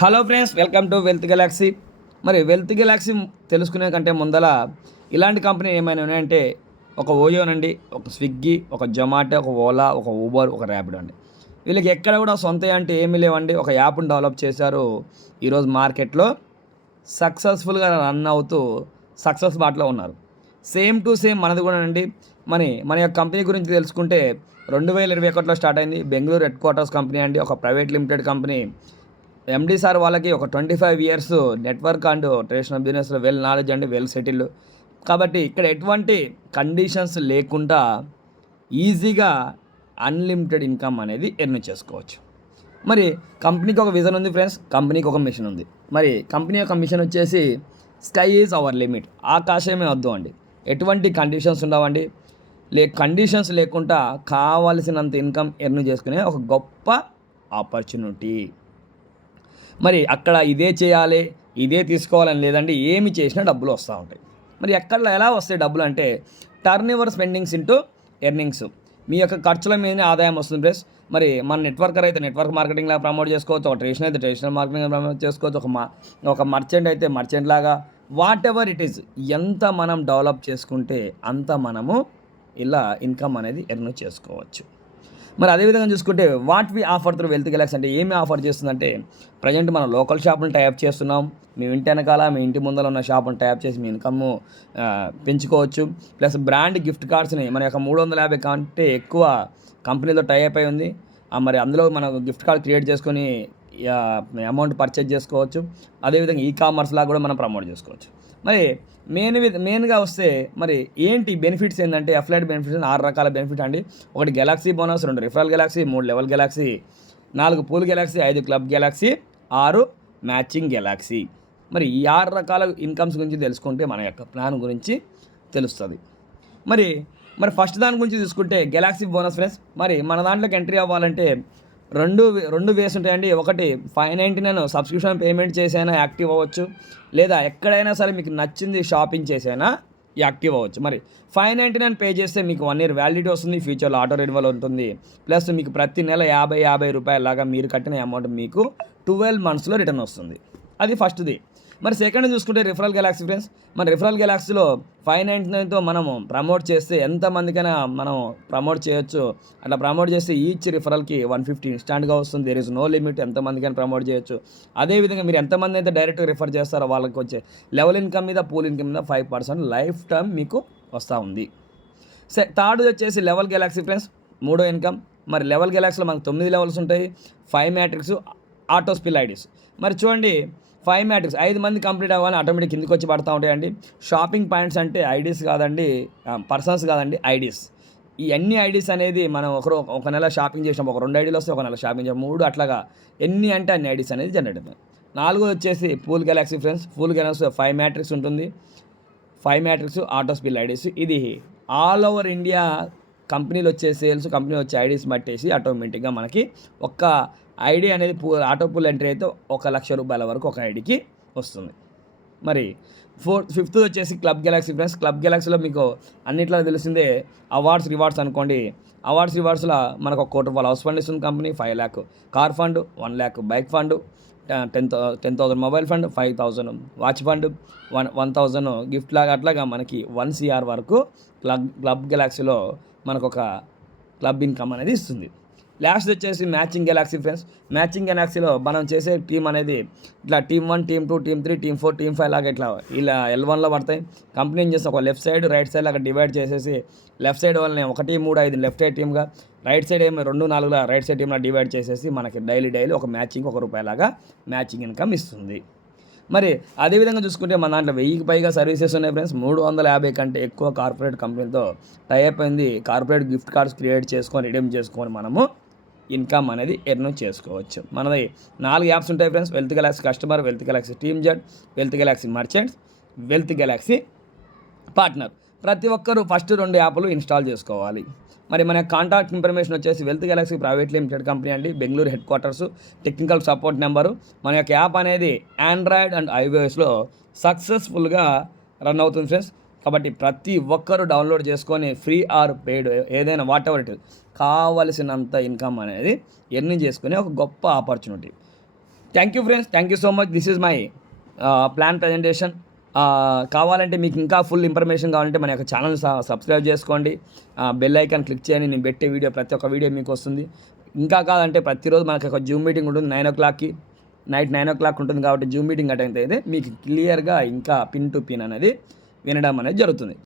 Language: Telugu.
Hello friends, welcome to wealth Galaxy. మరి వెల్త్ గెలాక్సీ తెలుసుకునే కంటే ముందల ఇలాంటి కంపెనీ ఏమైనా ఉన్నాయంటే ఒక ఓయోనండి, ఒక స్విగ్గీ, ఒక జొమాటో, ఒక ఓలా, ఒక ఊబర్, ఒక ర్యాపిడో అండి. వీళ్ళకి ఎక్కడ కూడా సొంత అంటే ఏమీ లేవండి. ఒక యాప్ని డెవలప్ చేశారు. ఈరోజు మార్కెట్లో సక్సెస్ఫుల్గా రన్ అవుతూ సక్సెస్ బాటలో ఉన్నారు. సేమ్ టు సేమ్ మనది కూడా అండి. మన యొక్క కంపెనీ గురించి తెలుసుకుంటే 2021లో స్టార్ట్ అయింది. బెంగళూరు హెడ్ క్వార్టర్స్ కంపెనీ అండి, ఒక private limited company. MD sir వాళ్ళకి ఒక 25 ఇయర్స్ నెట్వర్క్ అండ్ ట్రెడిషనల్ బిజినెస్లో వెల్ నాలెడ్జ్ అండి, వెల్ సెటిల్డ్. కాబట్టి ఇక్కడ ఎటువంటి కండిషన్స్ లేకుండా ఈజీగా అన్లిమిటెడ్ ఇన్కమ్ అనేది ఎర్న్ చేసుకోవచ్చు. మరి కంపెనీకి ఒక విజన్ ఉంది ఫ్రెండ్స్, కంపెనీకి ఒక మిషన్ ఉంది. మరి కంపెనీ యొక్క మిషన్ వచ్చేసి స్కై ఈజ్ అవర్ లిమిట్, ఆకాశమే వద్దు అండి. ఎటువంటి కండిషన్స్ ఉండవండి. కండిషన్స్ లేకుండా కావాల్సినంత ఇన్కమ్ ఎర్న్ చేసుకునే ఒక గొప్ప ఆపర్చునిటీ. మరి అక్కడ ఇదే చేయాలి, ఇదే తీసుకోవాలని లేదండి, ఏమి చేసినా డబ్బులు వస్తూ ఉంటాయి. మరి ఎక్కడ ఎలా వస్తాయి డబ్బులు అంటే turn over spendings into earnings. మీ యొక్క ఖర్చుల మీదనే ఆదాయం వస్తుంది ప్లస్. మరి మన నెట్వర్కర్ అయితే నెట్వర్క్ మార్కెటింగ్లా ప్రమోట్ చేసుకోవచ్చు, ఒక ట్రెడిషనల్ అయితే ట్రెడిషనల్ మార్కెటింగ్ ప్రమోట్ చేసుకోవచ్చు, ఒక మర్చెంట్ అయితే మర్చెంట్ లాగా, వాట్ ఎవర్ ఇట్ ఈస్. ఎంత మనం డెవలప్ చేసుకుంటే అంత మనము ఇలా ఇన్కమ్ అనేది ఎర్న్ చేసుకోవచ్చు. మరి అదేవిధంగా చూసుకుంటే what we offer through Wealth Galaxy అంటే ఏమి ఆఫర్ చేస్తుందంటే, ప్రజెంట్ మనం లోకల్ షాపులను టైప్ చేస్తున్నాం. మీ ఇంటి వెనకాల మీ ఇంటి ముందర ఉన్న షాపులను టైప్ చేసి మీ ఇన్కమ్ పెంచుకోవచ్చు. ప్లస్ బ్రాండ్ గిఫ్ట్ కార్డ్స్ని మన యొక్క 350 కంటే ఎక్కువ కంపెనీలో టైప్ అయి ఉంది. మరి అందులో మనం గిఫ్ట్ కార్డ్ క్రియేట్ చేసుకొని అమౌంట్ పర్చేజ్ చేసుకోవచ్చు. అదేవిధంగా కామర్స్ లాగా కూడా మనం ప్రమోట్ చేసుకోవచ్చు. మరి మెయిన్గా వస్తే మరి ఏంటి బెనిఫిట్స్ ఏంటంటే అఫ్లైడ్ బెనిఫిట్స్ 6 రకాల బెనిఫిట్ అండి. 1 Galaxy bonus, 2 referral Galaxy, 3 level Galaxy, 4 pool Galaxy, 5 club Galaxy, 6 matching Galaxy. మరి ఈ 6 రకాల ఇన్కమ్స్ గురించి తెలుసుకుంటే మన యొక్క ప్లాన్ గురించి తెలుస్తుంది. మరి ఫస్ట్ దాని గురించి తీసుకుంటే గెలాక్సీ బోనస్ ఫ్రెండ్స్. మరి మన దాంట్లోకి ఎంట్రీ అవ్వాలంటే రెండు వేస్ ఉంటాయండి. ఒకటి 599 సబ్స్క్రిప్షన్ పేమెంట్ చేసైనా యాక్టివ్ అవ్వచ్చు, లేదా ఎక్కడైనా సరే మీకు నచ్చింది షాపింగ్ చేసైనా యాక్టివ్ అవ్వచ్చు. మరి 599 పే చేస్తే మీకు 1 year వ్యాలిడిటీ వస్తుంది, ఫ్యూచర్లో ఆటో రెన్యువల్ ఉంటుంది. ప్లస్ మీకు ప్రతి నెల 50 రూపాయల లాగా మీరు కట్టిన అమౌంట్ మీకు 12 monthsలో రిటర్న్ వస్తుంది. అది ఫస్ట్ది. మరి సెకండ్ చూసుకుంటే రిఫరల్ గెలాక్సీ ఫ్రెండ్స్. మరి రిఫరల్ గెలాక్సీలో 599తో మనము ప్రమోట్ చేస్తే ఎంతమందికైనా మనం ప్రమోట్ చేయొచ్చు. అట్లా ప్రమోట్ చేస్తే ఈచ్ రిఫరల్కి 150 ఇన్స్టాంట్గా వస్తుంది. దేర్ ఇస్ నో లిమిట్, ఎంతమందికైనా ప్రమోట్ చేయొచ్చు. అదేవిధంగా మీరు ఎంతమంది అయితే డైరెక్ట్గా రిఫర్ చేస్తారో వాళ్ళకి వచ్చే లెవెల్ ఇన్కమ్ మీద, పూల్ ఇన్కమ్ మీద 5% లైఫ్ టైం మీకు వస్తూ ఉంది. థర్డ్ వచ్చేసి లెవెల్ గెలాక్సీ ఫ్రెండ్స్, 3వ ఇన్కమ్. మరి లెవెల్ గెలాక్సీలో మనకు 9 లెవెల్స్ ఉంటాయి, 5 మ్యాట్రిక్స్, ఆటో స్పిల్ ఐడీస్. మరి చూడండి 5 మ్యాట్రిక్స్ 5 మంది కంప్లీట్ అవ్వాలని ఆటోమేటిక్ కిందకి వచ్చి పడుతూ ఉంటాయండి. షాపింగ్ పాయింట్స్ అంటే ఐడీస్ కాదండి, పర్సన్స్ కాదండి, ఐడీస్. ఈ అన్ని ఐడీస్ అనేది మనం ఒక నెల షాపింగ్ చేసినాం, ఒక 2 ఐడీలు వస్తే ఒక నెల షాపింగ్ చేసాం, 3 అట్లాగా ఎన్ని అంటే అన్ని ఐడీస్ అనేది జనరేట్ అవుతుంది. 4వ వచ్చేసి pool Galaxy friends. Pool Galaxy 5 matrix ఉంటుంది, 5 మ్యాట్రిక్స్, ఆటో స్పిల్ ఐడీస్. ఇది ఆల్ ఓవర్ ఇండియా కంపెనీలు వచ్చే సేల్స్, కంపెనీ వచ్చే ఐడీస్ బట్టేసి ఆటోమేటిక్గా మనకి ఒక్క ఐడి అనేది ఆటో పూల్ ఎంట్రీ అయితే 1,00,000 రూపాయల వరకు ఒక ఐడికి వస్తుంది. మరి ఫిఫ్త్ వచ్చేసి క్లబ్ గెలాక్సీ ఫ్రెండ్స్. క్లబ్ గెలాక్సీలో మీకు అన్నిట్లో తెలిసిందే అవార్డ్స్ రివార్డ్స్ అనుకోండి. అవార్డ్స్ రివార్డ్స్లో మనకు 1 కోటి రూపాయల హౌస్ ఫండ్ ఇస్తుంది company, 5 lakh car fund, 1 lakh bike fund, 10,000 mobile fund, 5,000 watch fund, 1,000 gift లాగా, అట్లాగా మనకి 1 crore వరకు క్లబ్ గెలాక్సీలో మనకు ఒక క్లబ్ ఇన్కమ్ అనేది ఇస్తుంది. లాస్ట్ వచ్చేసి మ్యాచింగ్ గెలాక్సీ ఫ్రెండ్స్. మ్యాచింగ్ గెలాక్సీలో మనం చేసే టీం అనేది ఇట్లా team 1, team 2, team 3, team 4, team 5 లాగా ఇలా L1లో పడతాయి. కంపెనీ ఏం చేస్తే ఒక లెఫ్ట్ సైడ్ రైట్ సైడ్ లాగా డివైడ్ చేసేసి లెఫ్ట్ సైడ్ వాళ్ళని 1, 3, 5 లెఫ్ట్ సైడ్ టీమ్గా, రైట్ సైడ్ ఏమో 2, 4 రైట్ సైడ్ టీమ్లా డివైడ్ చేసేసి మనకి డైలీ ఒక మ్యాచింగ్ ₹1 లాగా మ్యాచింగ్ ఇన్కమ్ ఇస్తుంది. మరి అదేవిధంగా చూసుకుంటే మన దాంట్లో 1000కి పైగా సర్వీసెస్ ఉన్నాయి ఫ్రెండ్స్. 350 కంటే ఎక్కువ కార్పొరేట్ కంపెనీలతో టైప్ అయింది. కార్పొరేట్ గిఫ్ట్ కార్డ్స్ క్రియేట్ చేసుకొని రిడీమ్ చేసుకొని మనము ఇన్కమ్ అనేది ఎర్న్ చేసుకోవచ్చు. మనది 4 యాప్స్ ఉంటాయి friends. Wealth Galaxy customer, Wealth Galaxy team Z, Wealth Galaxy merchants, Wealth Galaxy partner. ప్రతి ఒక్కరూ ఫస్ట్ 2 యాప్లు ఇన్స్టాల్ చేసుకోవాలి. మరి మన కాంటాక్ట్ ఇన్ఫర్మేషన్ వచ్చేసి Wealth Galaxy private limited company అండి, Bengaluru headquarters. Technical support number. మన యొక్క యాప్ అనేది ఆండ్రాయిడ్ అండ్ ఐఓఎస్లో సక్సెస్ఫుల్గా రన్ అవుతుంది ఫ్రెండ్స్. కాబట్టి ప్రతి ఒక్కరూ డౌన్లోడ్ చేసుకొని ఫ్రీ ఆర్ పెయిడ్ ఏదైనా వాట్ ఎవర్ ఇట్ కావలసినంత ఇన్కమ్ అనేది ఎర్నింగ్ చేసుకునే ఒక గొప్ప opportunity. Thank you friends, thank you so much. This is my plan presentation. కావాలంటే మీకు ఇంకా ఫుల్ ఇన్ఫర్మేషన్ కావాలంటే మన యొక్క ఛానల్ సబ్స్క్రైబ్ చేసుకోండి, బెల్ ఐకాన్ క్లిక్ చేయండి. నేను పెట్టే వీడియో ప్రతి ఒక్క వీడియో మీకు వస్తుంది. ఇంకా కాదంటే ప్రతిరోజు మనకు ఒక జూమ్ మీటింగ్ ఉంటుంది 9 o'clockకి, నైట్ 9 o'clock ఉంటుంది. కాబట్టి జూమ్ మీటింగ్ అటెండ్ అయితే మీకు క్లియర్గా ఇంకా పిన్ టు పిన్ అనేది వినడం అనేది జరుగుతుంది.